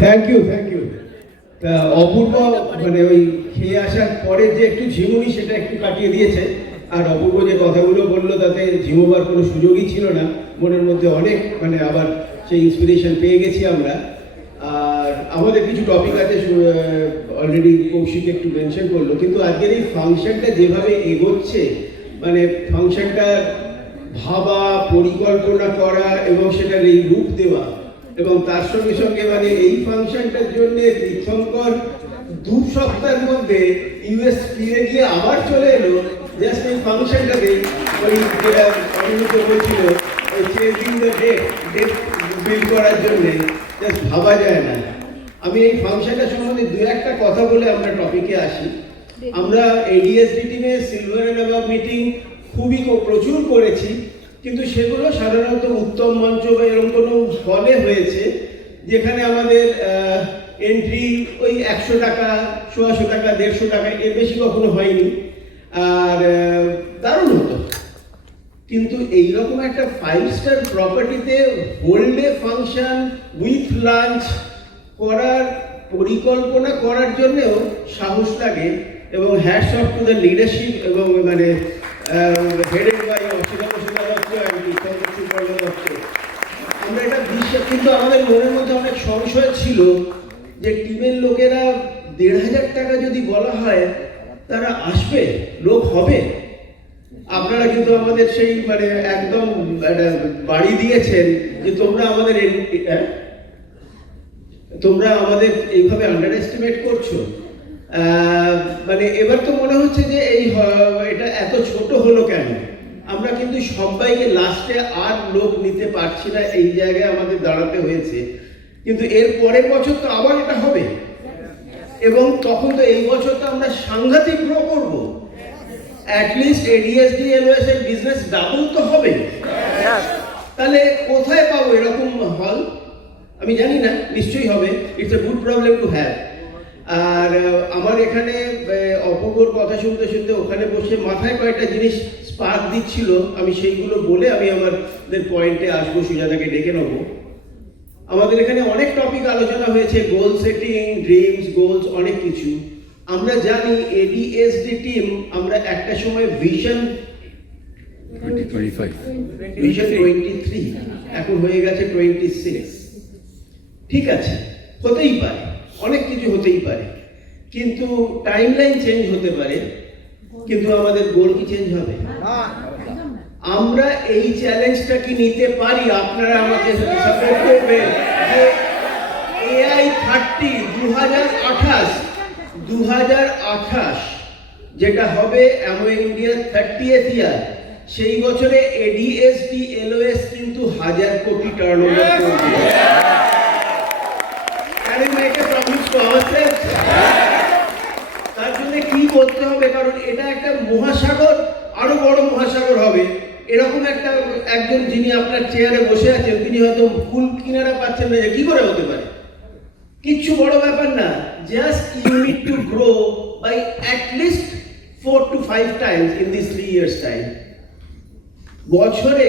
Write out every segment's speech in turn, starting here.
Thank you অপূর্ব মানে ওই খেয়ে আসার পরে যে একটু ঝিমুনি সেটা একটু কাটিয়ে দিয়েছে। আর অপূর্ব যে কথাগুলো বললো তাতে ঝিমোবার কোনো সুযোগই ছিল না, মনের মধ্যে অনেক মানে আবার সেই ইন্সপিরেশন পেয়ে গেছি আমরা। আর আমাদের কিছু টপিক আছে, অলরেডি কৌশিক একটু মেনশন করলো, কিন্তু আজকের এই ফাংশনটা যেভাবে এগোচ্ছে, মানে ফাংশনটা ভাবা, পরিকল্পনা করা এবং সেটার এই রূপ দেওয়া, এবং তার সঙ্গে সঙ্গে মানে এই ফাংশনটার জন্য তীর্থঙ্কর 2 সপ্তাহের মধ্যে ইউএস ফিরে গিয়ে আবার চলে এলো জাস্ট এই ফাংশনটাকেই, ওই যেটা অনিরুদ্ধ বলছিল ওই চেঞ্জিং দ্য ডেট বিল্ড করার জন্যে, জাস্ট ভাবা যায় না। আমি এই ফাংশনটা সম্বন্ধে 2-1টা কথা বলে আমরা টপিকে আসি। আমরা এডিএসডি টিমে সিলভার অ্যান্ড অ্যাবাভ মিটিং প্রচুর করেছি, কিন্তু সেগুলো সাধারণত উত্তম মঞ্চ বা এরকম কোনো হলে হয়েছে যেখানে আমাদের এন্ট্রি ওই 100 টাকা, 150 টাকা, 150 টাকা, এর বেশি কখনো হয়নি। আর দারুণ হতো, কিন্তু এইরকম একটা 5-স্টার প্রপার্টিতে whole day function with lunch করার পরিকল্পনা করার জন্যেও সাহস লাগে। এবং hats off to the leadership, এবং মানে headed by Asita Dutta and Tirthankar Dutta. আমরা এটা বিশ্বাস, কিন্তু আমাদের মনের মধ্যে অনেক সংশয় ছিল যে টিমের লোকেরা 1,500 টাকা যদি বলা হয় তারা আসবে, লোক হবে। আপনারা কিন্তু আমাদের সেই মানে একদম বাড়ি দিয়েছেন যে তোমরা আমাদের এইভাবে আন্ডার এস্টিমেট করছো। মানে এবার তো মনে হচ্ছে যে এটা এত ছোট হলো কেন। আমরা কিন্তু সবাইকে লাস্টে আর লোক নিতে পারছি না, এই জায়গায় আমাদের দাঁড়াতে হয়েছে। কিন্তু এর পরের বছর তো আবার এটা হবে, এবং তখন তো এই বছর তো আমরা সাংঘাতিক গ্রো করবো। অ্যাটলিস্ট এডিএসডি এলওএস এর বিজনেস ডাবল তো হবে। তাহলে কোথায় পাবো এরকম হল? আমি জানি না, নিশ্চয়ই হবে। It's a good problem to have. আর আমার এখানে অপূর্বর কথা শুনতে শুনতে ওখানে বসে মাথায় কয়েকটা জিনিস স্পার্ক দিচ্ছিল, আমি সেইগুলো বলে আমি আমাদের পয়েন্টে আসবো। সুজাতাকে ডেকে নেবো। আমাদের এখানে অনেক টপিক আলোচনা হয়েছে, গোল সেটিং, ড্রিমস, গোলস, অনেক কিছু। আমরা জানি এডিএসডি টিম আমরা একটা সময় ভিশন 23, এখন হয়ে গেছে 26। ঠিক আছে, হতেই পারে, অনেক কিছু হতেই পারে, কিন্তু টাইমলাইন চেঞ্জ হতে পারে, কিন্তু আমাদের গোল কি চেঞ্জ হবে? আমরা এই চ্যালেঞ্জটা কি নিতে পারি? আপনারা আমাকে সাপোর্ট করবেন যে AI 30 2028 যেটা হবে অ্যামওয়ে ইন্ডিয়ার 30th ইয়ার, সেই বছরে এডিএসডি এলওএস কিন্তু 1000 কোটি টার্নওভার করবে। তার জন্য কি করতে হবে? কারণ এটা একটা মহাসাগর, আরো বড় মহাসাগর হবে। এরকম একজন যিনি আপনার চেয়ারে বসে আছেন, তিনি হয়তো ফুল কিনারা পাচ্ছেন না, যে কি করে হতে পারে। কিচ্ছু বড় ব্যাপার না, just you need to grow by at least 4 to 5 times in this 3 years time. বছরে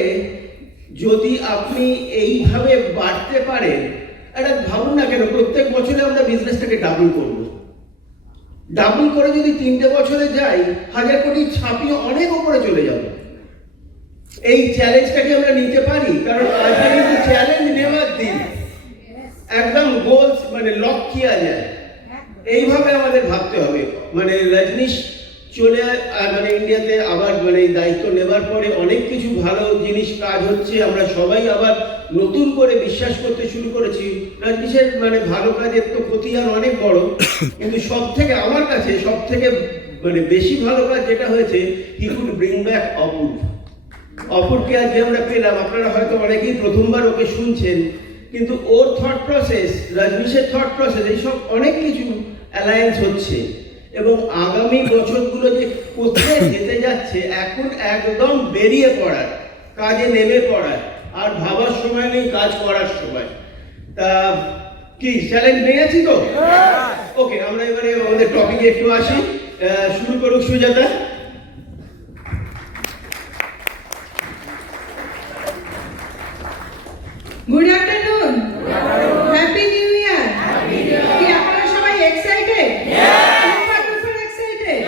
যদি আপনি এইভাবে বাড়তে পারেন, এটা ভাবুন না কেন প্রত্যেক বছরে আমরা বিজনেসটাকে ডাবল করব। ডাবল করে যদি 3টে বছরে যাই, 1000 কোটি ছাপিয়ে অনেক উপরে চলে যাব। এই চ্যালেঞ্জটাকে আমরা নিতে পারি, কারণ আজকে কিন্তু চ্যালেঞ্জ নেওয়ার দিন। একদম গোলস মানে লক কিয়া যায়, এইভাবে আমাদের ভাবতে হবে। মানে রজনীশ চলে মানে ইন্ডিয়াতে আবার মানে এই দায়িত্ব নেবার পরে অনেক কিছু ভালো জিনিস কাজ হচ্ছে, আমরা সবাই আবার নতুন করে বিশ্বাস করতে শুরু করেছি। রজনীশের মানে ভালো কাজের তো ক্ষতি আর অনেক বড়, কিন্তু সব থেকে আমার কাছে সব থেকে মানে বেশি ভালো কাজ যেটা হয়েছে, হি কুড ব্রিং ব্যাক অপূর্বকে আজ যে আমরা পেলাম। আপনারা হয়তো অনেকেই প্রথমবার ওকে শুনছেন, কিন্তু ওর থট প্রসেস, রজনীশের থট প্রসেস, এইসব অনেক কিছু অ্যালায়েন্স হচ্ছে, এবং আগামী বছরগুলো যে কোথায় যেতে যাচ্ছে, এখন একদম বেরিয়ে পড়ার, কাজে নেমে পড়ার। আর ভাবার সময় নেই, কাজ করার সময়। তা কি চ্যালেঞ্জ নিয়ে আছি তো? ওকে, আমরা এবারে আমাদের টপিকে একটু আসি। শুরু করুক Sujata. Good afternoon, happy new year. কি আপনারা সবাই এক্সাইটেড? Super excited.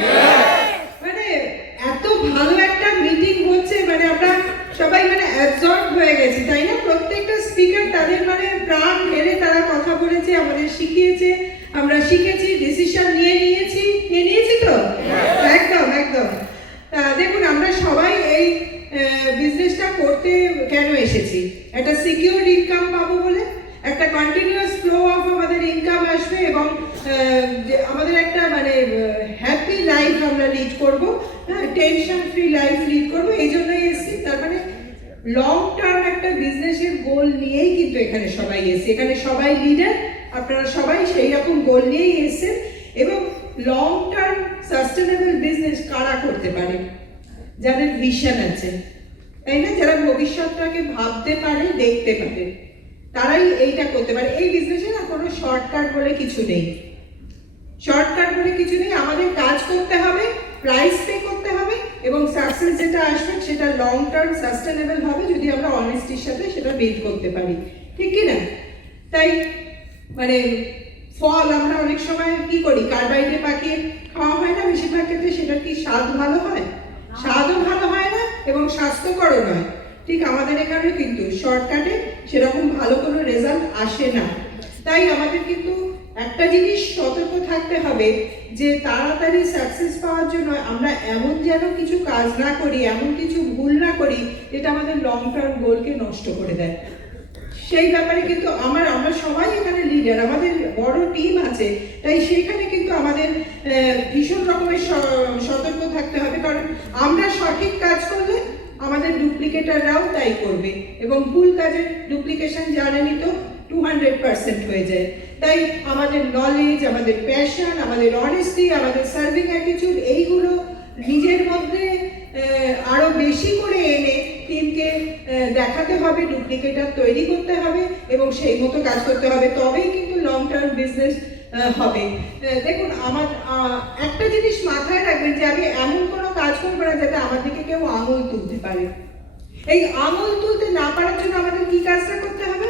মানে এত ভালো একটা মিটিং হচ্ছে, মানে আমরা সবাই মানে অ্যাবজর্ব হয়ে গেছি, তাই না? প্রত্যেকটা স্পিকার তাদের মানে প্রাণ ঢেলে তারা কথা বলেছে, আমাদের শিখিয়েছে, আমরা শিখেছি, ডিসিশন নিয়ে নিয়েছি তো একদম একদম। দেখুন, আমরা সবাই এই বিজনেসটা করতে কেন এসেছি? একটা সিকিউর ইনকাম পাবো বলে, একটা কন্টিনিউয়াস ফ্লো অফ আমাদের ইনকাম আসবে এবং আমাদের একটা মানে হ্যাপি লাইফ আমরা লিড করব, হ্যাঁ, টেনশন ফ্রি লাইফ লিড করবো, এই জন্যই এসেছি। তার মানে লং টার্ম একটা বিজনেসের গোল নিয়েই কিন্তু এখানে সবাই এসেছে। এখানে সবাই লিডার, আপনারা সবাই সেই রকম গোল নিয়েই এসেছেন। এবং লং টার্ম সাস্টেনেবল বিজনেস কারা করতে পারে? যাদের ভিশন আছে, তাই না? যারা ভবিষ্যৎটাকে ভাবতে পারে, দেখতে পারে, তারাই এইটা করতে পারে। এই বিজনেসে না কোনো শর্টকাট বলে কিছু নেই, শর্টকাট বলে কিছু নেই। আমাদের কাজ করতে হবে, প্রাইস পে করতে হবে এবং সাকসেস যেটা আসবে সেটা লং টার্ম সাস্টেনেবল হবে যদি আমরা অনেস্টির সাথে সেটা বিল্ড করতে পারি, ঠিক কি না? তাই মানে ফল আমরা অনেক সময় কি করি, কার্বাইডে পাকিয়ে খাওয়া হয় না বেশিরভাগ ক্ষেত্রে। সেটা কি স্বাদ ভালো হয়? স্বাদও ভালো হয় না এবং স্বাস্থ্যকরও নয়। ঠিক আমাদের এখানে কিন্তু শর্টকাটে সেরকম ভালো কোনো রেজাল্ট আসে না। তাই আমাদের কিন্তু একটা জিনিস সতর্ক থাকতে হবে যে তাড়াতাড়ি সাকসেস পাওয়ার জন্য আমরা এমন যেন কিছু কাজ না করি, এমন কিছু ভুল না করি যেটা আমাদের লং টার্ম গোলকে নষ্ট করে দেয়। সেই ব্যাপারে কিন্তু আমরা সবাই এখানে লিডার, আমাদের বড় টিম আছে, তাই সেখানে কিন্তু আমাদের ভীষণ রকমের সতর্ক থাকতে হবে। কারণ আমরা সঠিক কাজ করলে আমাদের ডুপ্লিকেটাররাও তাই করবে এবং ভুল কাজের ডুপ্লিকেশন জানেনই তো 200% হয়ে যায়। তাই আমাদের নলেজ, আমাদের প্যাশন, আমাদের অনেস্টি, আমাদের সার্ভিং অ্যাটিটিউড, এইগুলো নিজের মধ্যে আরো বেশি করে এনে টিমকে দেখাতে হবে, ডুপ্লিকেটার তৈরি করতে হবে এবং সেই মতো কাজ করতে হবে, তবেই কিন্তু লং টার্ম বিজনেস হবে। দেখুন, আমার একটা জিনিস মাথায় রাখবেন যে আমি এমন কোনো কাজ করবো না যাতে আমার দিকে কেউ আঙুল তুলতে পারে। এই আঙুল তুলতে না পারার জন্য আমাদের কি কাজটা করতে হবে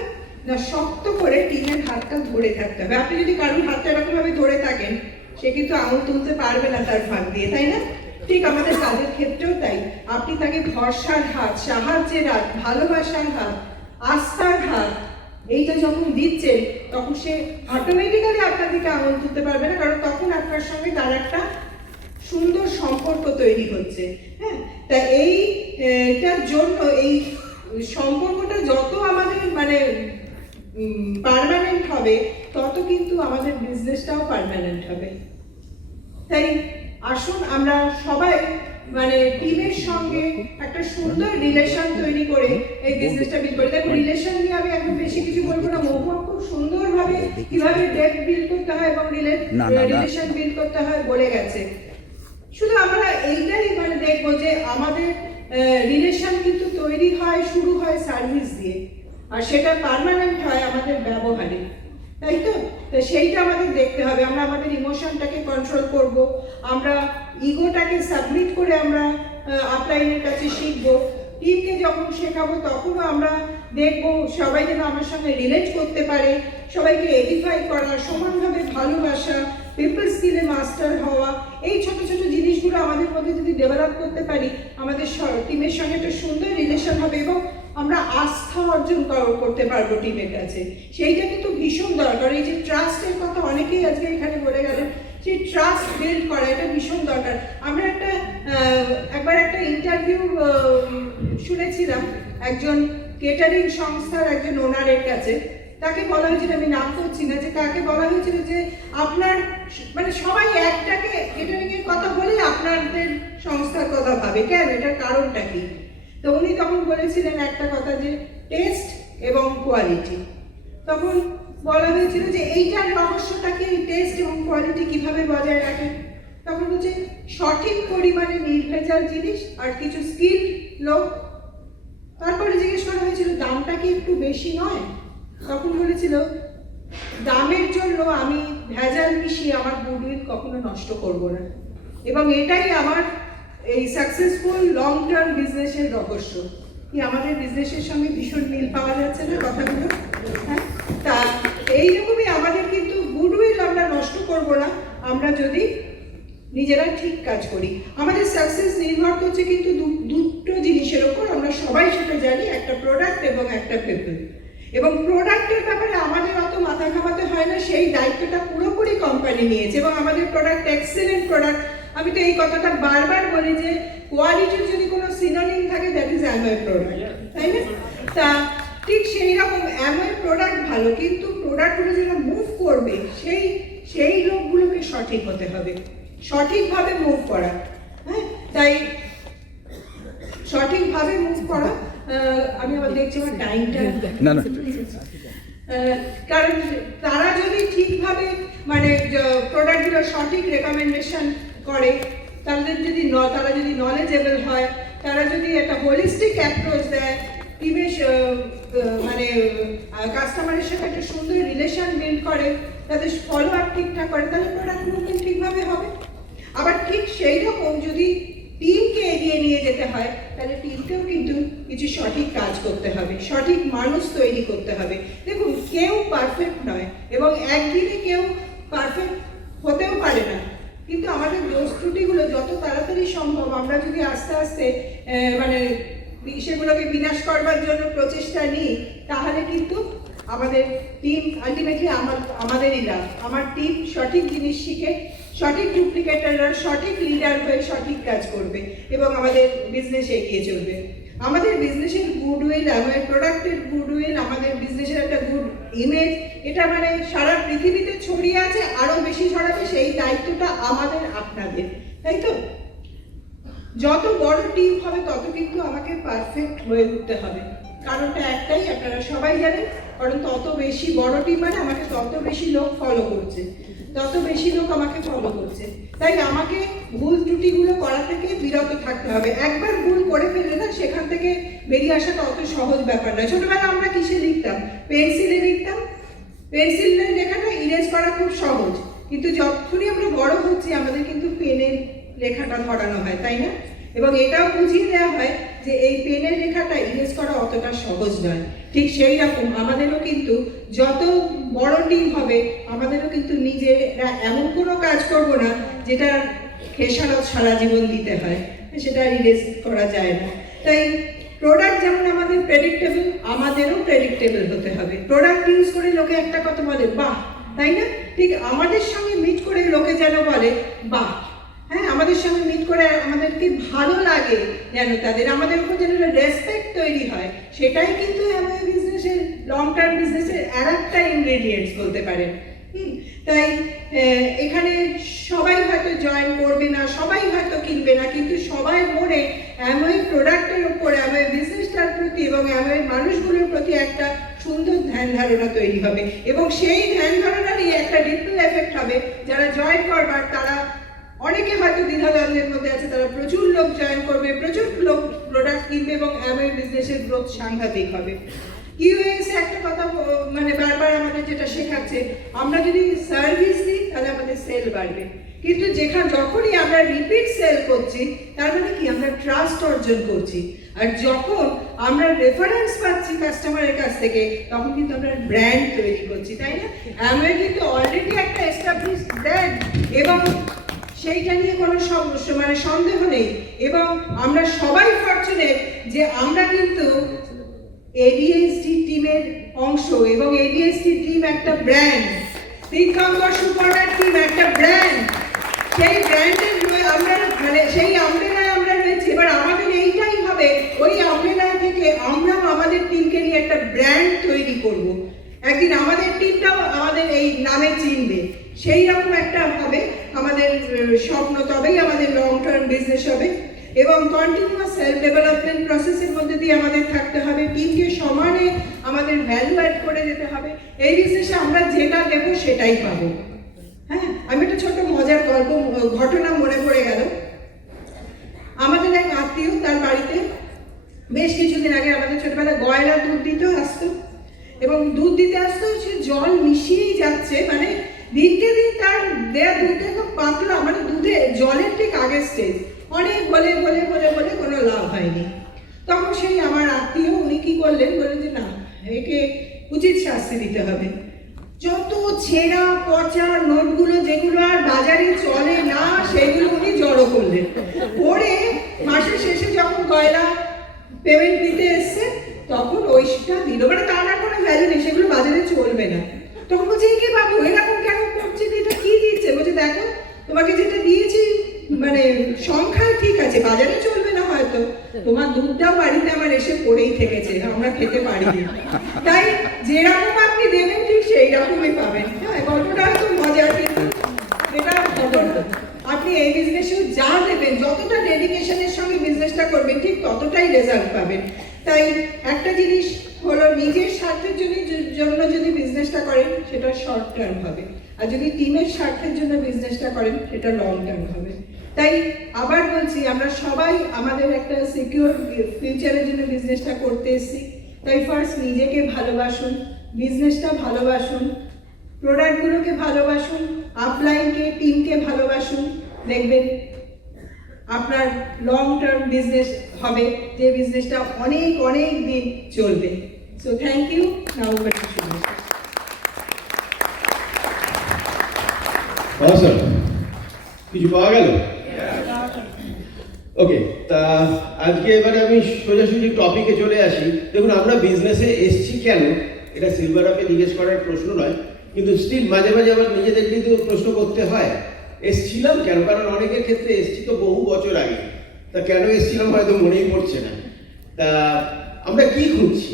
না, শক্ত করে টিমের হাতটা ধরে থাকতে হবে। আপনি যদি কারোর হাতটা এরকম ভাবে ধরে থাকেন, সে কিন্তু আঙুল তুলতে পারবে না তার ফাঁক দিয়ে, তাই না? ঠিক আমাদের কাজের ক্ষেত্রেও তাই। আপনি তাকে ভরসার হাত, সাহায্যের হাত, ভালোবাসার হাত, আস্থার হাত এইটা যখন দিচ্ছেন, তখন সে অটোমেটিক্যালি আপনার দিকে আঙুল তুলতে পারবে না, কারণ তখন আপনার সঙ্গে তার একটা সুন্দর সম্পর্ক তৈরি হচ্ছে। হ্যাঁ, তা এইটার জন্য এই সম্পর্কটা যত আমাদের মানে পার্মানেন্ট হবে, তত কিন্তু আমাদের বিজনেসটাও পার্মানেন্ট হবে। তাই আসুন আমরা সবাই মানে টিমের সঙ্গে একটা সুন্দর রিলেশন তৈরি করে এই বিজনেসটা বিল্ড করি। দেখো, রিলেশন নিয়ে আমি একদম বেশি কিছু বলবো না, মহুয়া খুব সুন্দরভাবে কিভাবে ডেপ বিল্ড করতে হয় এবং রিলেশন বিল্ড করতে হয় বলে গেছে। শুধু আমরা এইটাই মানে দেখবো যে আমাদের রিলেশন কিন্তু তৈরি হয়, শুরু হয় সার্ভিস দিয়ে, আর সেটা পার্মানেন্ট হয় আমাদের ব্যবহারে, তাই তো? সেইটা আমাদের দেখতে হবে। আমরা আমাদের ইমোশনটাকে কন্ট্রোল করব, আমরা ইগোটাকে সাবমিট করে আমরা আপলাইনের কাছে শিখবো। টিমকে যখন শেখাবো তখনও আমরা দেখবো সবাই যেন আমার সঙ্গে রিলেট করতে পারে, সবাইকে এডিফাই করা, সমানভাবে ভালোবাসা, পিপল স্কিলে মাস্টার হওয়া, এই ছোট ছোট জিনিসগুলো আমাদের মধ্যে যদি ডেভেলপ করতে পারি, আমাদের টিমের সঙ্গে একটা সুন্দর রিলেশন হবে এবং আমরা আস্থা অর্জন করতে পারবো টিমের কাছে। সেইটা কিন্তু ভীষণ দরকার। এই যে ট্রাস্টের কথা অনেকেই আজকে এখানে বলে গেলেন, সেই ট্রাস্ট বিল্ড করা এটা ভীষণ দরকার। আমরা একবার একটা ইন্টারভিউ শুনেছিলাম একজন কেটারিং সংস্থার একজন ওনারের কাছে। তাকে বলা হয়েছিল, আমি নাম করছি না, যে কাকে বলা হয়েছিল যে আপনার মানে সবাই একটাকে কেটারিং এর কথা বলে আপনাদের সংস্থার কথা ভাবে, কেন, এটার কারণটা কি? তো উনি তখন বলেছিলেন একটা কথা, যে টেস্ট এবং কোয়ালিটি। তখন বলা হয়েছিল যে এইটার রহস্যটাকে, টেস্ট এবং কোয়ালিটি কিভাবে বজায় রাখে? তখন হচ্ছে সঠিক পরিমাণে নির্ভেজাল জিনিস আর কিছু স্কিল লোক তারপরে জিজ্ঞেস করা হয়েছিল দামটা কি একটু বেশি নয়, তখন বলেছিল দামের জন্য আমি ভেজাল মিশিয়ে আমার গুডউইল কখনো নষ্ট করব না, এবং এটাই আমার এই সাকসেসফুল লং টার্ম বিজনেসের রহস্য। কি আমাদের বিজনেসের সঙ্গে ভীষণ মিল পাওয়া যাচ্ছে না কথাগুলো? হ্যাঁ, তা এইরকমই আমাদের কিন্তু গুডউইল আমরা নষ্ট করব না আমরা যদি নিজেরা ঠিক কাজ করি। আমাদের সাকসেস নির্ভর করছে কিন্তু দুটো জিনিসের ওপর, আমরা সবাই সেটা জানি, একটা প্রোডাক্ট এবং একটা পিপল। এবং প্রোডাক্টের ব্যাপারে আমাদের অত মাথা ঘামাতে হয় না, সেই দায়িত্বটা পুরোপুরি কোম্পানি নিয়েছে, এবং আমাদের প্রোডাক্ট এক্সেলেন্ট প্রোডাক্ট। আমি তো এই কথাটা বারবার বলি যে কোয়ালিটির যদি কোনো সিনোনিম থাকে দ্যাট ইজ অ্যামওয়ে প্রোডাক্ট, তাই না? তা ঠিক সেই রকম অ্যামওয়ে প্রোডাক্ট ভালো, কিন্তু প্রোডাক্টগুলো যেটা মুভ করবে সেই লোকগুলোকে সঠিক হতে হবে, সঠিকভাবে মুভ করা। হ্যাঁ, তাই সঠিকভাবে মুভ করা। আমি আবার দেখছি আমার টাইমটা না না কারণ তারা যদি ঠিকভাবে মানে প্রোডাক্টগুলো সঠিক রেকমেন্ডেশন করে, তাদের যদি তারা যদি নলেজেবল হয়, তারা যদি একটা হোলিস্টিক অ্যাপ্রোচ দেয়, টিমের মানে কাস্টমারের সাথে একটা সুন্দর রিলেশন বিল্ড করে, তাদের ফলো আপ ঠিকঠাক করে, তাহলে প্রোডাক্ট মুভমেন্ট ঠিকভাবে হবে। আবার ঠিক সেই রকম যদি টিমকে এগিয়ে নিয়ে যেতে হয়, তাহলে টিমকেও কিন্তু কিছু সঠিক কাজ করতে হবে, সঠিক মানুষ তৈরি করতে হবে। দেখুন, কেউ পারফেক্ট নয় এবং একদিনে কেউ পারফেক্ট হতেও পারে না, কিন্তু আমাদের দোষ ত্রুটিগুলো যত তাড়াতাড়ি সম্ভব আমরা যদি আস্তে আস্তে মানে সেগুলোকে বিনাশ করবার জন্য প্রচেষ্টা নিই, তাহলে কিন্তু আমাদের টিম আলটিমেটলি আমাদেরই লাভ। আমার টিম সঠিক জিনিস শিখে, সঠিক ডুপ্লিকেটাররা সঠিক লিডার হয়ে সঠিক কাজ করবে এবং আমাদের বিজনেস এগিয়ে চলবে। আমাদের বিজনেসের গুডউইল, আমাদের প্রোডাক্টের গুডউইল, আমাদের বিজনেসের একটা গুড ইমেজ, এটা মানে সারা পৃথিবীতে ছড়িয়ে আছে, আরো বেশি ছড়াবে, সেই দায়িত্বটা আমাদের, আপনাদের, তাই তো? যত বড় টিম হবে তত কিন্তু আমাকে পারফেক্ট হয়ে উঠতে হবে। কারণটা একটাই, আপনারা সবাই জানেন, কারণ তত বেশি বড় টিম মানে আমাকে তত বেশি লোক ফলো করছে, তত বেশি লোক আমাকে ফলো করছে। তাই আমাকে ভুল ত্রুটিগুলো করা থেকে বিরত থাকতে হবে। একবার ভুল করে ফেললে না, সেখান থেকে বেরিয়ে আসাটা অত সহজ ব্যাপার নয়। ছোটবেলা আমরা কিসে লিখতাম? পেন্সিলে লিখতাম। পেন্সিলে লেখাটা ইরেজ করা খুব সহজ, কিন্তু যখনই আমরা বড় হচ্ছি আমাদের কিন্তু পেনের লেখাটা ধরানো হয়, তাই না? এবং এটাও বুঝিয়ে দেওয়া হয় যে এই পেনের লেখাটা ইরেজ করা অতটা সহজ নয়। ঠিক সেই রকম আমাদেরও কিন্তু যত বড় টিম হবে, আমাদেরও কিন্তু নিজেরা এমন কোনো কাজ করব না যেটা খেসারত সারা জীবন দিতে হয়, সেটা ইরেজ করা যায় না। তাই প্রোডাক্ট যেমন আমাদের প্রেডিক্টেবল, আমাদেরও প্রেডিক্টেবল হতে হবে। প্রোডাক্ট ইউজ করে লোকে একটা কথা বলে বাহ, তাই না? ঠিক আমাদের সঙ্গে মিট করে লোকে যেন বলে বাহ। হ্যাঁ, আমাদের সঙ্গে মিট করে আমাদেরকে ভালো লাগে, যেন তাদের আমাদের উপর যেন রেসপেক্ট তৈরি হয়, সেটাই কিন্তু আমাদের বিজনেসের, লং টার্ম বিজনেসের আর একটা ইনগ্রেডিয়েন্টস বলতে পারেন। তাই এখানে সবাই হয়তো জয়েন করবে না, সবাই হয়তো কিনবে না, কিন্তু সবাই মনে অ্যামওয়ে প্রোডাক্টের উপর, অ্যামওয়ে বিজনেসটার প্রতি এবং অ্যামওয়ে মানুষগুলোর প্রতি একটা সুন্দর ধ্যান ধারণা তৈরি হবে, এবং সেই ধ্যান ধারণারই একটা রিপল এফেক্ট হবে। যারা জয়েন করবার তারা অনেকে হয়তো দ্বিধাদ্বন্দ্বের মধ্যে আছে, তারা প্রচুর লোক জয়েন করবে, প্রচুর লোক প্রোডাক্ট কিনবে এবং অ্যামওয়ে বিজনেসের গ্রোথ সাংঘাতিক হবে। কিউএস একটা কথা মানে বারবার আমাদের যেটা শেখাচ্ছে, আমরা যদি সার্ভিস দিই তাহলে আমাদের সেল বাড়বে, কিন্তু যখনই আমরা রিপিট সেল করছি তার মানে কি আমরা ট্রাস্ট অর্জন করছি, আর যখন আমরা রেফারেন্স পাচ্ছি কাস্টমারের কাছ থেকে তখন কিন্তু আমরা ব্র্যান্ড তৈরি করছি, তাই না? অ্যামওয়ে কিন্তু অলরেডি একটা এস্টাবলিশ ব্র্যান্ড এবং সেইটা নিয়ে কোনো মানে সন্দেহ নেই। এবং আমরা সবাই ফরচুনেট যে আমরা কিন্তু এডিএসডি টিমের অংশ, এবং এডিএসডি টিম একটা ব্র্যান্ড, তীর্থঙ্কর সুপারডার টিম একটা ব্র্যান্ড। সেই ব্র্যান্ডের আমরা মানে সেই আমরেলায় আমরা রয়েছি। এবার আমাদের এইটাই হবে, ওই আমরেলায় থেকে আমরাও আমাদের টিমকে নিয়ে একটা ব্র্যান্ড তৈরি করব। একদিন আমাদের টিমটাও আমাদের এই নামে চিনবে, সেই রকম একটা হবে আমাদের স্বপ্ন, তবেই আমাদের লং টার্ম বিজনেস হবে। এবং কন্টিনিউয়াস সেলফ ডেভেলপমেন্ট প্রসেসের মধ্যে দিয়ে আমাদের থাকতে হবে, টিমকে সমানে আমাদের ভ্যালু অ্যাড করে যেতে হবে। এই বিজনেসে আমরা যেটা দেবো সেটাই পাবো। হ্যাঁ, আমি একটা ছোট মজার ঘটনা মনে পড়ে গেল। আমাদের এক আত্মীয়, তার বাড়িতে বেশ কিছুদিন আগে আমাদের ছোটবেলায় গয়লা দুধ দিতে আসতো, এবং দুধ দিতে আসতো সে জল মিশিয়েই যাচ্ছে, মানে দিনকে দিন তার দেয়া দুধটা খুব পাতলা, মানে দুধে জলের ঠিক আগের স্টেজ। অনেক বলে বলে বলে বলে কোনো লাভ হয়নি। তখন সেই আমার আত্মীয় উনি কি করলেন, বললেন যে না, একে উচিত শাস্তি দিতে হবে। যত ছেঁড়া পচা নোটগুলো যেগুলো আর বাজারে চলে না সেগুলো উনি জড়ো করলেন, করে মাসের শেষে যখন গয়লা পেমেন্ট দিতে এসছে তখন ওইটা দিল, মানে তার আর কোনো ভ্যালু নেই, সেগুলো বাজারে চলবে না। তখন বলছে কি বাবু এরকম কেন করছে, এটা কি দিচ্ছে? বলছে দেখো তোমাকে যেটা দিয়েছি মানে সংখ্যায় ঠিক আছে, বাজারে চলবে না হয়তো, তোমার দুধটাও বাড়িতে আমার এসে পড়েই থেকেছে, আমরা খেতে পারিনি, তাই যেরকম আপনি দেবেন ঠিক সেই রকমই পাবেন। হ্যাঁ, গল্পটা হয়তো মজার, কিন্তু এটা ঘটনা। আপনি এই বিজনেসেও যা দেবেন, যতটা ডেডিকেশনের সঙ্গে বিজনেসটা করবেন ঠিক ততটাই রেজাল্ট পাবেন। তাই একটা জিনিস হলো, নিজের স্বার্থের জন্য যদি বিজনেসটা করেন সেটা শর্ট টার্ম হবে, আর যদি টিমের স্বার্থের জন্য বিজনেসটা করেন সেটা লং টার্ম হবে। তাই আবার বলছি, আমরা সবাই আমাদের একটা সিকিউর ফিউচারের জন্য বিজনেসটা করতে এসেছি। তাই ফার্স্ট নিজেকে ভালোবাসুন, বিজনেসটা ভালোবাসুন, প্রোডাক্টগুলোকে ভালোবাসুন, আপলাইনকে টিমকে ভালোবাসুন, দেখবেন আপনার লং টার্ম বিজনেস হবে, যে বিজনেসটা অনেক অনেক দিন চলবে। So thank you. Now over to Sumit. Awesome. কিছু পাওয়া গেল? ওকে, তা আজকে এবারে আমি সোজাসুজি টপিকে চলে আসি। দেখুন, আমরা বিজনেসে এসছি কেন, এটা সিলভার আপে জিজ্ঞেস করার প্রশ্ন নয়, কিন্তু স্টিল মাঝে মাঝে আবার নিজেদেরকে কিন্তু প্রশ্ন করতে হয় এসছিলাম কেন। কারণ অনেকের ক্ষেত্রে এসছি তো বহু বছর আগে, তা কেন এসছিলাম হয়তো মনেই পড়ছে না। তা আমরা কি খুঁজছি,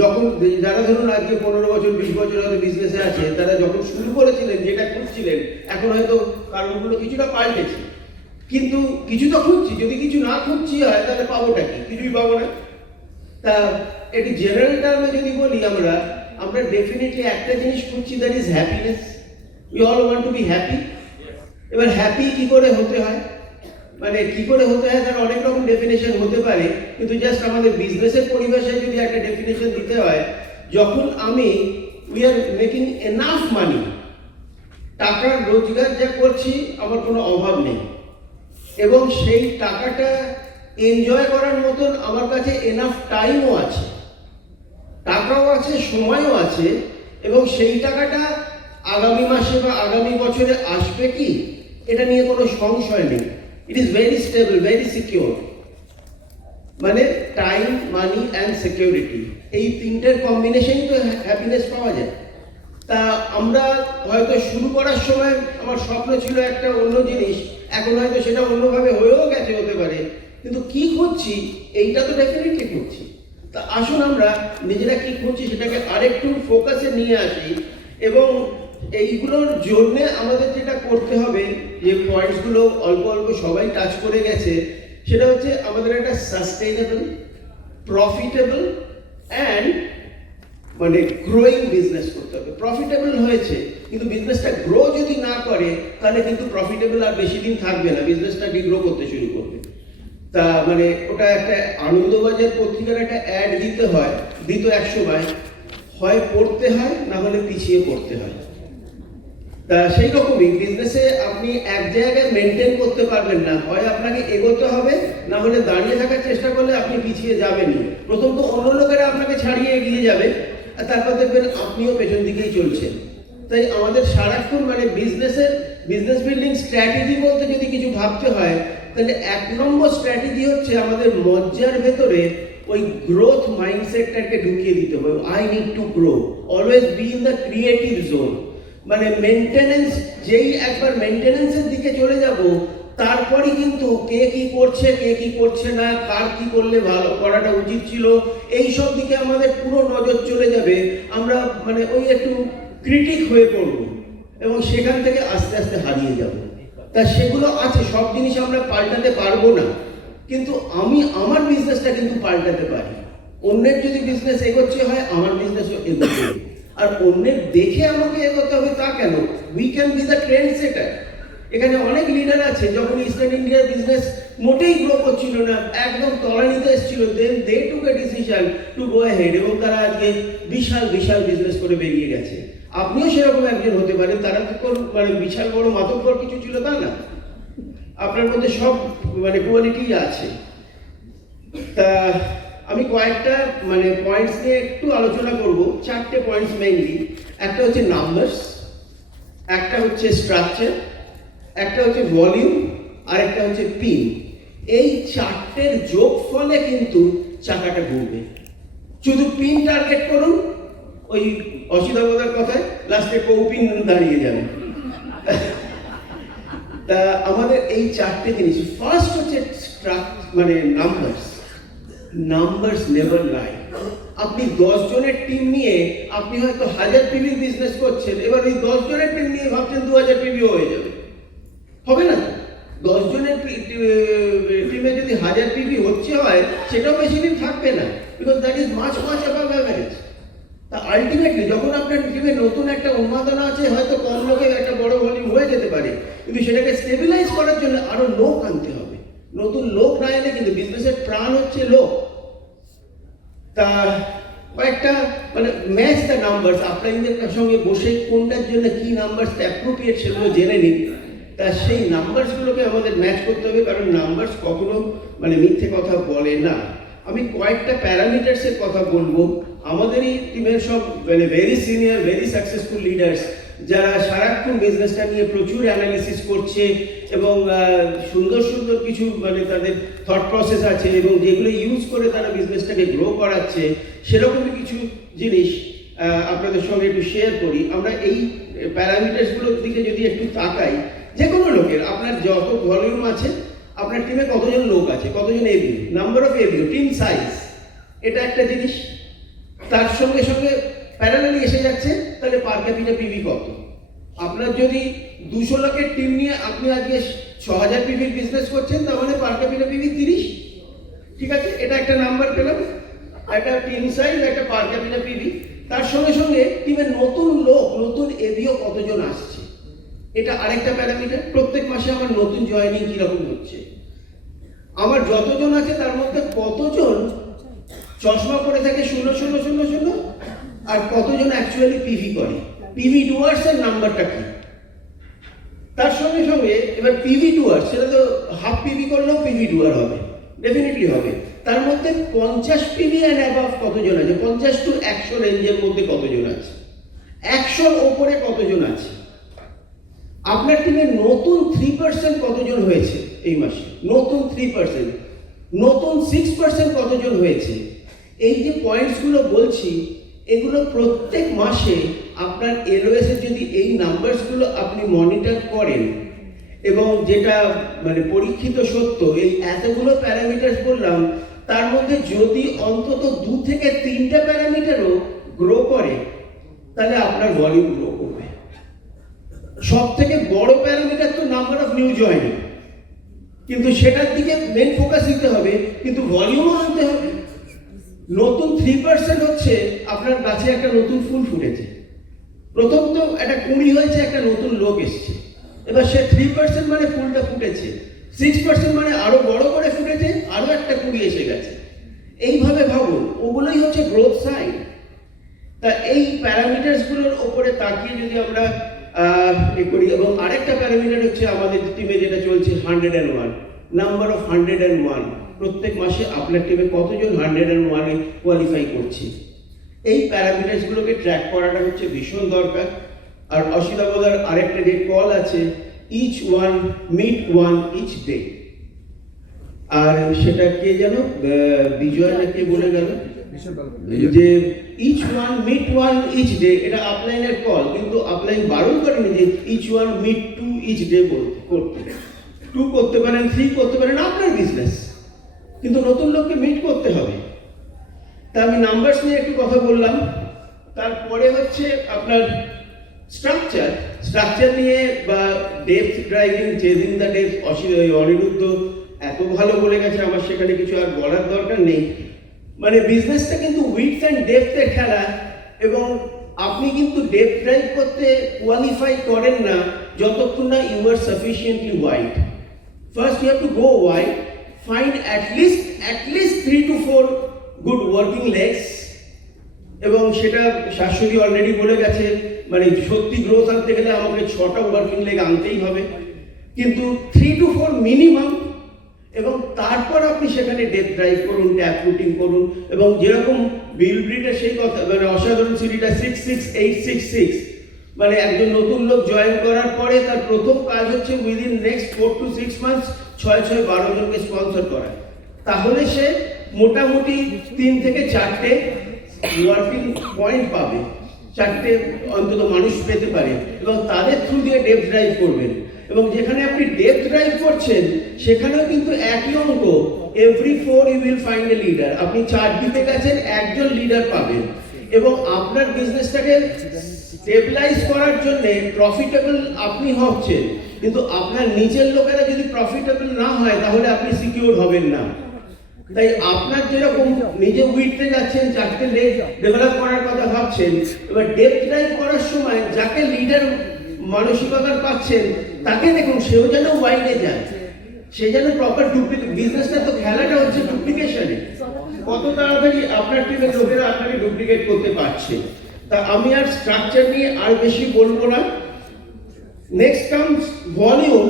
যখন যারা ধরুন আজকে 15 বছর 20 বছর হয়তো বিজনেসে আছে, তারা যখন শুরু করেছিলেন যেটা খুঁজছিলেন, এখন হয়তো কারণগুলো কিছুটা পাল্টেছে, কিন্তু কিছু তো খুঁজছি। যদি কিছু না খুঁজছি হয় তাহলে পাবোটা কি? কিছুই পাবো না। তা এটি জেনারেল টার্মে যদি বলি, আমরা ডেফিনেটলি একটা জিনিস খুঁজছি, that is happiness. We all want to be happy. এবার হ্যাপি কি করে হতে হয়, মানে কি করে হতে হয় তার অনেক রকম ডেফিনেশন হতে পারে, কিন্তু জাস্ট আমাদের বিজনেসের পরিভাষায় যদি একটা ডেফিনেশন দিতে হয়, যখন we are making enough money, টাকার রোজগার যা করছি আমার কোনো অভাব নেই, এবং সেই টাকাটা এনজয় করার মতন আমার কাছে এনাফ টাইমও আছে, টাকাও আছে, সময়ও আছে, এবং সেই টাকাটা আগামী মাসে বা আগামী বছরে আসবে কি এটা নিয়ে কোনো সংশয় নেই। It is very stable, very secure. মানে টাইম, মানি অ্যান্ড সিকিউরিটি, এই তিনটের কম্বিনেশনই তো হ্যাপিনেস পাওয়া যায়। তা আমরা হয়তো শুরু করার সময় আমার স্বপ্ন ছিল একটা অন্য জিনিস, এখন হয়তো সেটা অন্যভাবে হয়েও গেছে, হতে পারে, কিন্তু কি খুঁজছি এইটা তো ডেফিনেটলি খুঁজছি। তা আসুন আমরা নিজেরা কি খুঁজছি সেটাকে আরেকটু ফোকাসে নিয়ে আসি, এবং এইগুলোর জন্যে আমাদের যেটা করতে হবে, যে পয়েন্টসগুলো অল্প অল্প সবাই টাচ করে গেছে, সেটা হচ্ছে আমাদের একটা সাস্টেইনেবল, প্রফিটেবল অ্যান্ড মানে গ্রোয়িং বিজনেস করতে হবে। প্রফিটেবল হয়েছে কিন্তু বিজনেসটা গ্রো যদি না করে তাহলে কিন্তু প্রফিটেবল আর বেশি দিন থাকবে না, বিজনেসটা ডিগ্রো করতে শুরু করবে। তা মানে ওটা একটা আনন্দবাজার পত্রিকার একটা অ্যাড দিত 100 বার, হয় পড়তে হয় না হলে পিছিয়ে পড়তে হয়। তা সেই রকমই বিজনেসে আপনি এক জায়গায় মেনটেন করতে পারবেন না, হয় আপনাকে এগোতে হবে, না হলে দাঁড়িয়ে থাকার চেষ্টা করলে আপনি পিছিয়ে যাবেনই। প্রথম তো অন্য লোকেরা আপনাকে ছাড়িয়ে এগিয়ে যাবে, আর তারপর দেখবেন আপনিও পেছন দিকেই চলছেন। তাই আমাদের সারাক্ষণ মানে বিজনেস বিল্ডিং স্ট্র্যাটেজি বলতে যদি কিছু ভাবতে হয়, তাহলে 1 নম্বর স্ট্র্যাটেজি হচ্ছে আমাদের মজ্জার ভেতরে ওই গ্রোথ মাইন্ডসেটটাকে ঢুকিয়ে দিতে হবে। I need to grow, always be in the creative zone. মানে মেনটেনেন্স, যেই একবার মেনটেনেন্সের দিকে চলে যাব, তারপরই কিন্তু কে কি করছে, কে কি করছে না, কার কি করলে ভালো করাটা উচিত ছিল, এই সব দিকে আমাদের পুরো নজর চলে যাবে। আমরা মানে ওই একটু ক্রিটিক হয়ে পড়ব, এবং সেখান থেকে আস্তে আস্তে হারিয়ে যাব। তা সেগুলো আছে, সব জিনিস আমরা পাল্টাতে পারবো না, কিন্তু আমি আমার বিজনেসটা কিন্তু পাল্টাতে পারি। অন্যের যদি বিজনেস এগোচ্ছে হয়, আমার বিজনেসও এগোচ্ছে, আর অন্যের দেখে আমাকে এগোতে হবে তা কেন? We can be the trend সেটার। এখানে অনেক লিডার আছে, যখন ইস্টার্ন ইন্ডিয়ার বিজনেস মোটেই গ্রো করছিল না, একদম তলানিতে এসেছিল, then they took a decision to go ahead, এবং তারা আজকে বিশাল বিশাল বিজনেস করে বেরিয়ে গেছে। আপনিও সেরকম একজন হতে পারেন। তারা তো কোনো মানে বিশাল বড় মাতব্বর কিছু ছিল তা না, আপনার মধ্যে সব মানে কোয়ালিটি আছে। তা আমি কয়েকটা মানে পয়েন্টস নিয়ে একটু আলোচনা করব, 4টে পয়েন্টস মেইনলি। একটা হচ্ছে নাম্বারস, একটা হচ্ছে স্ট্রাকচার, একটা হচ্ছে ভলিউম, আর একটা হচ্ছে পিন। এই 4টের যোগফলে কিন্তু চাকাটা ঘুরবে। শুধু পিন টার্গেট করুন, ওই অসিদাবদার কথায় লাস্টে কৌপিন দাঁড়িয়ে যাবে। তা আমাদের এই 4টে জিনিস, ফার্স্ট হচ্ছে মানে নাম্বারস নেভার লাই। আপনি 10 জনের টিম নিয়ে আপনি হয়তো 1000 পিভির বিজনেস করছেন, এবার ওই 10 জনের টিম নিয়ে ভাবছেন 2000 পিভিও হয়ে যাবে, হবে না। 10 জনের টিমে যদি 1000 পিভি হচ্ছে হয়, সেটাও বেশি দিন থাকবে না, because that is much above average. তা আলটিমেটলি যখন আপনার টিমে নতুন একটা উন্মাদনা আছে, হয়তো কম লোকে একটা বড় ভলিউম হয়ে যেতে পারে, কিন্তু সেটাকে স্টেবিলাইজ করার জন্য আরো লোক আনতে হবে। নতুন লোক না এলে কিন্তু বিজনেসের প্রাণ হচ্ছে লোক। তা কয়েকটা মানে ম্যাচ দ্য নাম্বারস, আপনাদের সঙ্গে বসে কোনটার জন্য কি নাম্বারস অ্যাপ্রোপ্রিয়েট সেগুলো জেনে নিন। তা সেই নাম্বারসগুলোকে আমাদের ম্যাচ করতে হবে, কারণ নাম্বারস কখনো মানে মিথ্যে কথা বলে না। আমি কয়েকটা প্যারামিটার্সের কথা বলবো। আমাদেরই টিমের সব মানে very senior, very successful leaders, যারা সারাক্ষণ বিজনেসটা নিয়ে প্রচুর অ্যানালিসিস করছে এবং সুন্দর সুন্দর কিছু মানে তাদের থট প্রসেস আছে, এবং যেগুলো ইউজ করে তারা বিজনেসটাকে গ্রো করাচ্ছে, সেরকমই কিছু জিনিস আপনাদের সঙ্গে একটু শেয়ার করি। আমরা এই প্যারামিটার্সগুলোর দিকে যদি একটু তাকাই, যে কোনো লোকের, আপনার যত ভলিউম আছে, আপনার টিমে কতজন লোক আছে, কতজন এবিউ, নাম্বার অফ এবিউ, টিম সাইজ, এটা একটা জিনিস। তার সঙ্গে সঙ্গে প্যারালালি এসে যাচ্ছে তাহলে পার ক্যাপিটা পিভি কত। আপনার যদি 200 লোকের টিম নিয়ে আপনি আজকে 6000 পিভির বিজনেস করছেন, তার মানে পার ক্যাপিটা পিভি 30, ঠিক আছে, এটা একটা নাম্বার পেলাম, একটা টিম সাইজ, একটা পার ক্যাপিটা পিভি। তার সঙ্গে সঙ্গে টিমের নতুন লোক, নতুন এবিও কতজন আসছে, এটা আরেকটা প্যারামিটার। প্রত্যেক মাসে আমার নতুন জয়েনিং কিরকম হচ্ছে, আমার যতজন আছে তার মধ্যে কতজন চশমা পরে থাকে 0 আর কতজন অ্যাকচুয়ালি পিভি করে, পিভি ডুয়ার্স এর নাম্বারটা কি। তার সঙ্গে সঙ্গে এবার পিভি ডুয়ার্স, সেটা তো হাফ পিভি করলেও পিভি ডুয়ার হবে, ডেফিনেটলি হবে। তার মধ্যে 50 পিভি অ্যান্ড অ্যাবাভ কতজন আছে, 50 to 100 রেঞ্জের মধ্যে কতজন আছে, 100 ওপরে কতজন আছে। আপনার টিমে নতুন 3% কতজন হয়েছে এই মাসে, নতুন 3%, নতুন 6% কতজন হয়েছে। এই যে পয়েন্টসগুলো বলছি, এগুলো প্রত্যেক মাসে আপনার এলওএস এর যদি এই নাম্বারসগুলো আপনি মনিটর করেন, এবং যেটা মানে পরীক্ষিত সত্য, এই এতগুলো প্যারামিটার্স বললাম, তার মধ্যে যদি অন্তত 2 থেকে 3টা প্যারামিটারও গ্রো করে, তাহলে আপনার ভলিউম গ্রো করবে। সব থেকে বড় প্যারামিটার তো নাম্বার অফ নিউ জয়েনিং, কিন্তু সেটার দিকে মেন ফোকাস দিতে হবে, কিন্তু ভলিউমও আনতে হবে। নতুন 3% হচ্ছে আপনার গাছে একটা নতুন ফুল ফুটেছে, প্রথম তো একটা কুঁড়ি হয়েছে, একটা নতুন লোক এসছে, এবার সে 3% মানে ফুলটা ফুটেছে, 6% মানে আরো বড় করে ফুটেছে, আরো একটা কুঁড়ি এসে গেছে। এইভাবে ভাবুন, ওগুলোই হচ্ছে গ্রোথ সাইন। তা এই প্যারামিটার্সগুলোর ওপরে তাকিয়ে যদি আমরা করি, এবং আরেকটা প্যারামিটার হচ্ছে আমাদের টিমে যেটা চলছে 101, নাম্বার অফ 101। প্রত্যেক মাসে আপনার টিমে কতজন 101-এ কোয়ালিফাই করছে, এই প্যারামিটার্সগুলোকে ট্র্যাক করাটা হচ্ছে ভীষণ দরকার। আর অসিদাবদার আরেকটা যে কল আছে, each one meet one each day, আর সেটা কে যেন বিজয় না কে বলে গেল যে each one meet one each day, এটা আপলাইনের কল, কিন্তু আপলাইন বারণ করেনি যে each one meet two each day করতে। 2 করতে পারেন, 3 করতে পারেন, আপনার বিজনেস, কিন্তু নতুন লোককে মিট করতে হবে। তা আমি নাম্বারস নিয়ে একটু কথা বললাম। তারপরে হচ্ছে আপনার স্ট্রাকচার নিয়ে বা depth driving, chasing the depth, Aniruddha এত ভালো বলে গেছে, আমার সেখানে কিছু আর বলার দরকার নেই। মানে বিজনেসটা কিন্তু উইডথ অ্যান্ড ডেপথের খেলা, এবং আপনি কিন্তু ডেপথ ড্রাইভ করতে কোয়ালিফাই করেন না যতক্ষণ না you are sufficiently wide. First you have to go wide, find at least 3 to 4 good working legs, এবং সেটা শাশুড়ি অলরেডি বলে গেছে, মানে সত্যি গ্রোথ আনতে গেলে আমাকে 6টা ওয়ার্কিং লেগ আনতেই হবে, কিন্তু 3 to 4 মিনিমাম। এবং তারপর আপনি সেখানে ডেপ ড্রাইভ করুন, ট্যাপ রুটিং করুন, এবং যেরকম বিল ব্রিটের সেই কথা, মানে অসাধারণ সিডিটা 66866, মানে একজন নতুন লোক জয়েন করার পরে তার প্রথম কাজ হচ্ছে উইদিন নেক্সট 4 to 6 মান্থস 6-12 জনকে স্পন্সর করা। তাহলে সে মোটামুটি 3 থেকে 4টে ওয়ার্কিং পয়েন্ট পাবে, 4টে অন্তত মানুষ পেতে পারে, এবং তাদের থ্রু দিয়ে ডেপ ড্রাইভ করবেন। এবং যেখানে আপনি ডেপ ড্রাইভ করছেন সেখানেও কিন্তু একই অঙ্ক, every 4 you will find a leader. আপনি 4 দিতে গেছেন, একজন লিডার পাবেন। এবং আপনার বিজনেসটাকে স্টেবিলাইজ করার জন্য প্রফিটেবল আপনি হচ্ছেন, কিন্তু আপনার নিজের লোকেরা যদি প্রফিটেবল না হয় তাহলে আপনি সিকিউর হবেন না। তাই আপনার যেরকম নিজে উইথে যাচ্ছেন, 4টে লেগ ডেভেলপ করার কথা ভাবছেন, এবার ডেপ ড্রাইভ করার সময় যাকে লিডার মানসিকতার পাচ্ছেন তাকে দেখুন, সেও যেন ওয়াইডে যায়, সে যেন প্রপার ডুপ্লিকেট। বিজনেসটা তো খেলাটা হচ্ছে ডুপ্লিকেশনে, কত তাড়াতাড়ি আপনার টিমের লোকেরা আপনাকে ডুপ্লিকেট করতে পারছে। তা আমি আর স্ট্রাকচার নিয়ে আর বেশি বলবো না। Next comes volume.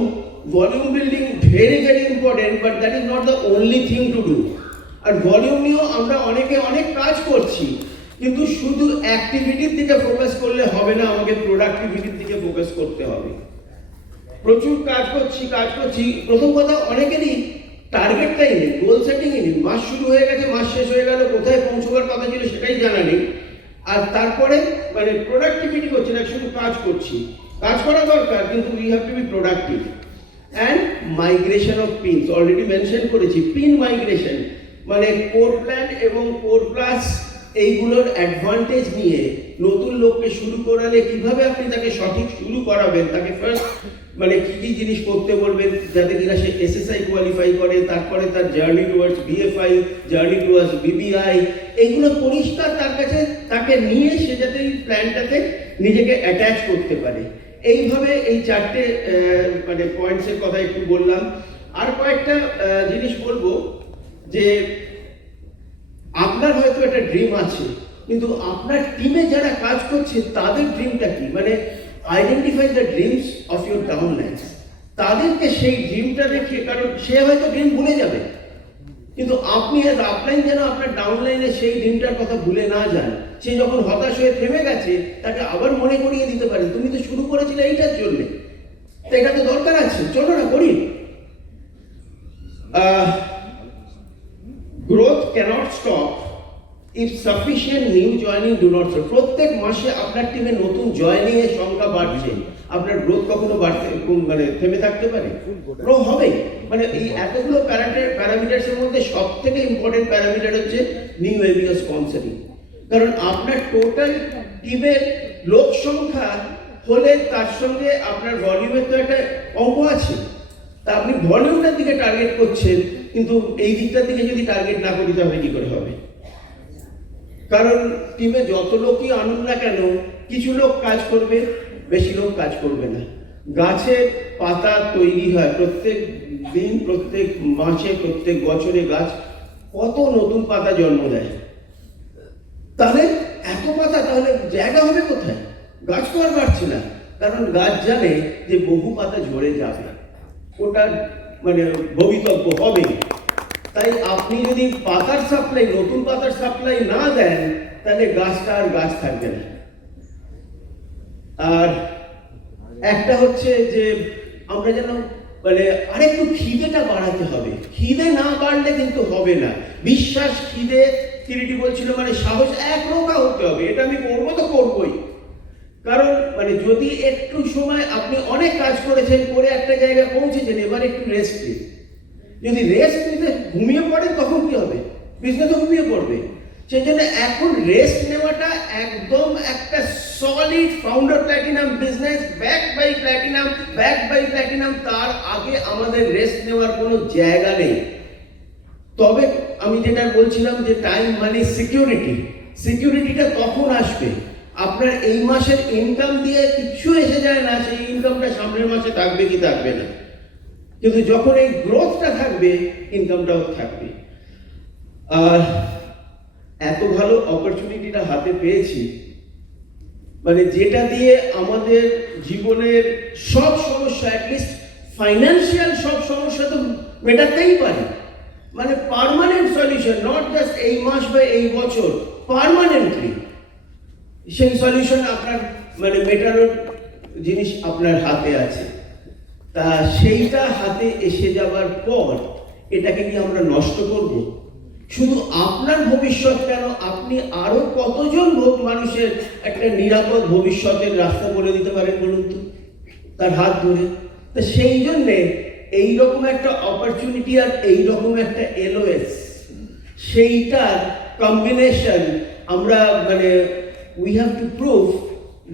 Volume building very important, but that is not the only thing to do. আর ভলিউম নিয়েও আমরা অনেকে অনেক কাজ করছি, কিন্তু শুধু অ্যাক্টিভিটির দিকে ফোকাস করলে হবে না, আমাকে প্রোডাক্টিভিটির দিকে ফোকাস করতে হবে। প্রচুর কাজ করছি। প্রথম কথা, অনেকেরই টার্গেটটাই নেই, গোল সেটিংই নেই। মাস শুরু হয়ে গেছে, মাস শেষ হয়ে গেল, কোথায় পৌঁছবার কথা ছিল সেটাই জানা নেই। আর তারপরে মানে প্রোডাক্টিভিটি করছে না, শুধু কাজ করছি। কাজ করা দরকার, কিন্তু we have to B productive. And migration of pins, already mention করেছি। পিন মাইগ্রেশন মানে কোর প্ল্যান এবং কোর প্লাস, এইগুলোর অ্যাডভান্টেজ নিয়ে নতুন লোককে শুরু করালে কিভাবে আপনি তাকে সঠিক শুরু করাবেন, তাকে ফার্স্ট মানে কি জিনিস করতে বলবেন যাতে কিনা সে এসএসআই কোয়ালিফাই করে, তারপরে তার journey towards BFI, journey towards BBI, এইগুলো পরিষ্কার তার কাছে, তাকে নিয়ে সে যাতে এই প্ল্যানটাতে নিজেকে অ্যাটাচ করতে পারে। এইভাবে এই 4টে মানে পয়েন্টসের কথা একটু বললাম। আর কয়েকটা জিনিস বলবো, যে আপনার হয়তো একটা ড্রিম আছে, কিন্তু আপনার টিমে যারা কাজ করছে তাদের ড্রিমটা কি, মানে identify the dreams of your downlines. তাদেরকে সেই ড্রিমটা দেখিয়ে, কারণ সে হয়তো ড্রিম ভুলে যাবে, কিন্তু আপনি এর আপলাইন যেন আপনার ডাউনলাইনে সেই ড্রিমটার কথা ভুলে না যান। সে যখন হতাশ হয়ে থেমে গেছে তাকে আবার মনে করিয়ে দিতে পারেন, তুমি তো শুরু করেছিলে এইটার জন্য, তো এটা তো দরকার আছে, চলো না করি। Growth cannot stop if sufficient new joining do not stop. প্রত্যেক মাসে আপনার টিমে নতুন জয়েনিং এর সংখ্যা বাড়ছে, আপনার গ্রোথ কখনো বাড়তে মানে থেমে থাকতে পারে? গ্রো হবে। মানে এই এতগুলো প্যারামিটার্স এর মধ্যে সবথেকে ইম্পর্টেন্ট প্যারামিটার হচ্ছে নিউ এরিয়া স্পন্সরিং। কারণ আপনার টোটাল টিমের লোক সংখ্যা হলে তার সঙ্গে আপনার ভলিউমের তো একটা অঙ্ক আছে। তা আপনি ভলিউমটার দিকে টার্গেট করছেন, কিন্তু এই দিকটার দিকে যদি টার্গেট না করি তাহলে কি করে হবে? কারণ টিমে যত লোকই আনুন না কেন, কিছু লোক কাজ করবে, বেশি লোক কাজ করবে না। গাছের পাতা তৈরি হয় প্রত্যেক দিন, প্রত্যেক মাসে, প্রত্যেক বছরে গাছ কত নতুন পাতা জন্ম দেয়। তাহলে এত পাতা, তাহলে জায়গা হবে কোথায়? গাছ তো আর বাড়ছে না, কারণ গাছ জানে যে বহু পাতা ঝরে যাবে, ওটার মানে ভবিতব্য হবে। তাই আপনি যদি পাতার সাপ্লাই, নতুন পাতার সাপ্লাই না দেন, তাহলে গাছটা আর গাছ থাকবে না। আর একটা হচ্ছে যে আমরা যেন মানে আরেকটু খিদেটা বাড়াতে হবে। খিদে না বাড়লে কিন্তু হবে না। বিশ্বাস, খিদে, কিরিটি বলছিল মানে সাহস একরোখা হতে হবে। এটা আমি করবো তো করবোই। কারণ মানে যদি একটু সময় আপনি অনেক কাজ করেছেন, করে একটা জায়গায় পৌঁছেছেন, এবার একটু রেস্ট নিন। যদি রেস্ট নিতে ঘুমিয়ে পড়েন তখন কি হবে? বিজনেসও ঘুমিয়ে পড়বে। সেই জন্য এখন রেস্ট নেওয়াটা একদম একটা solid founder platinum business, backed by platinum. তার আগে আমাদের রেস্ট নেওয়ার কোনো জায়গা নেই। তবে আমি যেটা বলছিলাম যে টাইম মানে সিকিউরিটিটা তখন আসবে আপনার এই মাসের ইনকাম দিয়ে কিছু এসে যায় না, সেই ইনকামটা সামনের মাসে থাকবে কি থাকবে না। কিন্তু যখন এই গ্রোথটা থাকবে ইনকামটাও থাকবে। আর এত ভালো অপরচুনিটিটা হাতে পেয়েছি, মানে যেটা দিয়ে আমাদের জীবনের সব সমস্যা, অ্যাটলিস্ট ফাইন্যান্সিয়াল সব সমস্যা তো মেটাতেই পারি, মানে পার্মানেন্ট সলিউশন, নট জাস্ট এই মাস বা এই বছর, পার্মানেন্টলি সেই সলিউশন আপনার মানে মেটানোর জিনিস আপনার হাতে আছে। তা সেইটা হাতে এসে যাবার পর এটাকে কি আমরা নষ্ট করব? শুধু আপনার ভবিষ্যৎ কেন, আপনি আরো কতজন মানুষের একটা নিরাপদ ভবিষ্যতের রাস্তা বলে দিতে পারেন বলুন তো, তার হাত ধরে। তো সেই জন্যে এইরকম একটা অপরচুনিটি আর এইরকম একটা এলওএস, সেইটার কম্বিনেশন আমরা মানে we have to prove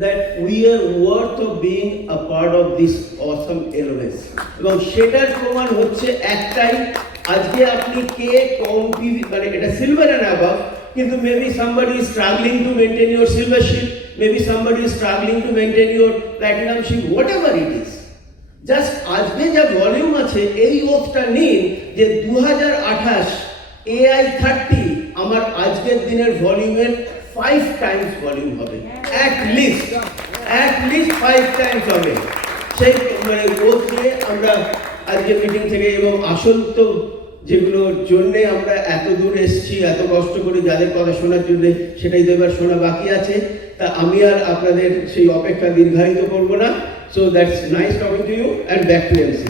that we are worth of being a part of this awesome LOS, এবং সেটার প্রমাণ হচ্ছে একটাই, আজকে আপনি কে কম পিভি মানে এটা সিলভার এন্ড অ্যাবাভ, কিন্তু maybe somebody is struggling to maintain your silver sheet, maybe somebody is struggling to maintain your platinum sheet, whatever it is, just আজকে যা ভলিউম আছে এই ওথটা নিন যে 2028 AI 30 আমার আজকের দিনের ভলিউমের 5 টাইমস ভলিউম হবে, at least 5 টাইমস হবে। সেই মানে ওথ নিয়ে আমরা আজকে মিটিং থেকে, এবং আসল তো যেগুলোর জন্যে আমরা এত দূর এসেছি, এত কষ্ট করে যাদের কথা শোনার জন্য, সেটাই তো এবার শোনা বাকি আছে। তা আমি আর আপনাদের সেই অপেক্ষা দীর্ঘায়িত করবো না। So that's nice talking to you, and back to MC.